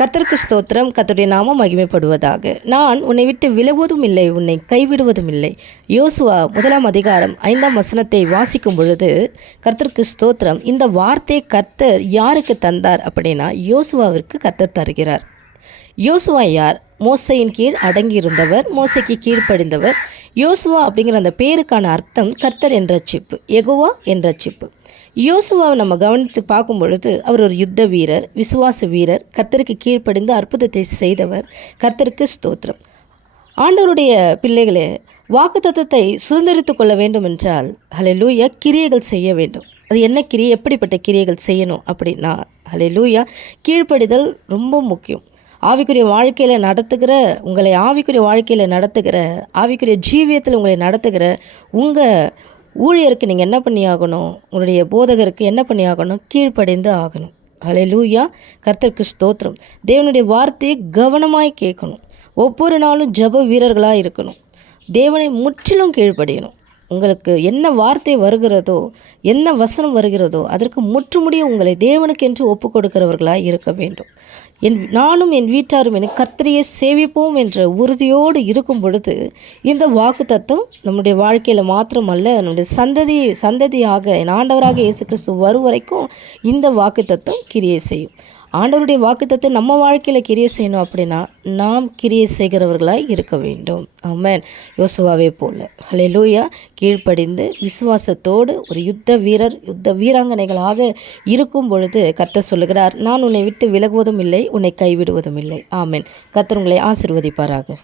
கர்த்தருக்கு ஸ்தோத்திரம். கர்த்தருடைய நாமம் மகிமைப்படுவதாக. நான் உன்னை விட்டு விலகுவதும் இல்லை, உன்னை கைவிடுவதும் இல்லை. யோசுவா 1 அதிகாரம் 5 வசனத்தை வாசிக்கும் பொழுது கர்த்தருக்கு ஸ்தோத்திரம். இந்த வார்த்தையை கர்த்தர் யாருக்கு தந்தார் அப்படின்னா யோசுவாவிற்கு கர்த்தர் தருகிறார். யோசுவா யார்? மோசையின் கீழ் அடங்கியிருந்தவர், மோசைக்கு கீழ்ப்படிந்தவர். யோசுவா அப்படிங்கிற அந்த பேருக்கான அர்த்தம் கர்த்தர் என்ற ரட்சிப்பு, யெகோவா என்ற ரட்சிப்பு. யோசுவாவை நம்ம கவனித்து பார்க்கும் பொழுது அவர் ஒரு யுத்த வீரர், விசுவாச வீரர், கர்த்தருக்கு கீழ்ப்படிந்து அற்புதத்தை செய்தவர். கர்த்தருக்கு ஸ்தோத்திரம். ஆண்டவருடைய பிள்ளைகளே, வாக்குத்தத்தத்தை சுதந்திரித்து கொள்ள வேண்டும் என்றால் ஹல்லேலூயா கிரியைகள் செய்ய வேண்டும். அது என்ன கிரியை, எப்படிப்பட்ட கிரியைகள் செய்யணும் அப்படின்னா ஹல்லேலூயா கீழ்ப்படிதல் ரொம்ப முக்கியம். ஆவிக்குரிய வாழ்க்கையில் நடத்துகிற உங்களை ஆவிக்குரிய வாழ்க்கையில் நடத்துகிற ஆவிக்குரிய ஜீவியத்தில் உங்களை நடத்துகிற உங்கள் ஊழியருக்கு நீங்கள் என்ன பண்ணி ஆகணும்? உங்களுடைய போதகருக்கு என்ன பண்ணி ஆகணும்? கீழ்ப்படிந்து ஆகணும். ஹல்லேலூயா. கர்த்தருக்கு ஸ்தோத்திரம். தேவனுடைய வார்த்தையை கவனமாய் கேட்கணும். ஒவ்வொரு நாளும் ஜெப வீரர்களாக இருக்கணும். தேவனை முற்றிலும் கீழ்ப்படியணும். உங்களுக்கு என்ன வார்த்தை வருகிறதோ, என்ன வசனம் வருகிறதோ அதற்கு முற்றுமுடிய உங்களை தேவனுக்கென்று ஒப்பு கொடுக்கிறவர்களாக இருக்க வேண்டும். நானும் என் வீட்டாரும் எனக்கு கர்த்தரையே சேவிப்போம் என்ற உறுதியோடு இருக்கும் பொழுது இந்த வாக்குத்தத்தம் நம்முடைய வாழ்க்கையில் மாத்திரமல்ல, நம்முடைய சந்ததியாக என் ஆண்டவராக இயேசு கிறிஸ்து வரும் வரைக்கும் இந்த வாக்குத்தத்தம் கிரியை செய்யும். ஆண்டவருடைய வாக்குத்தத்தம் நம்ம வாழ்க்கையில் கிரியை செய்யணும் அப்படின்னா நாம் கிரியை செய்கிறவர்களாய் இருக்க வேண்டும். ஆமென். யோசுவாவை போல ஹல்லேலூயா கீழ்ப்படிந்து விசுவாசத்தோடு ஒரு யுத்த வீராங்கனைகளாக இருக்கும் பொழுது கர்த்தர் சொல்லுகிறார், நான் உன்னை விட்டு விலகுவதும் இல்லை, உன்னை கைவிடுவதும் இல்லை. ஆமென். கர்த்தர் உங்களை ஆசீர்வதிப்பாராக.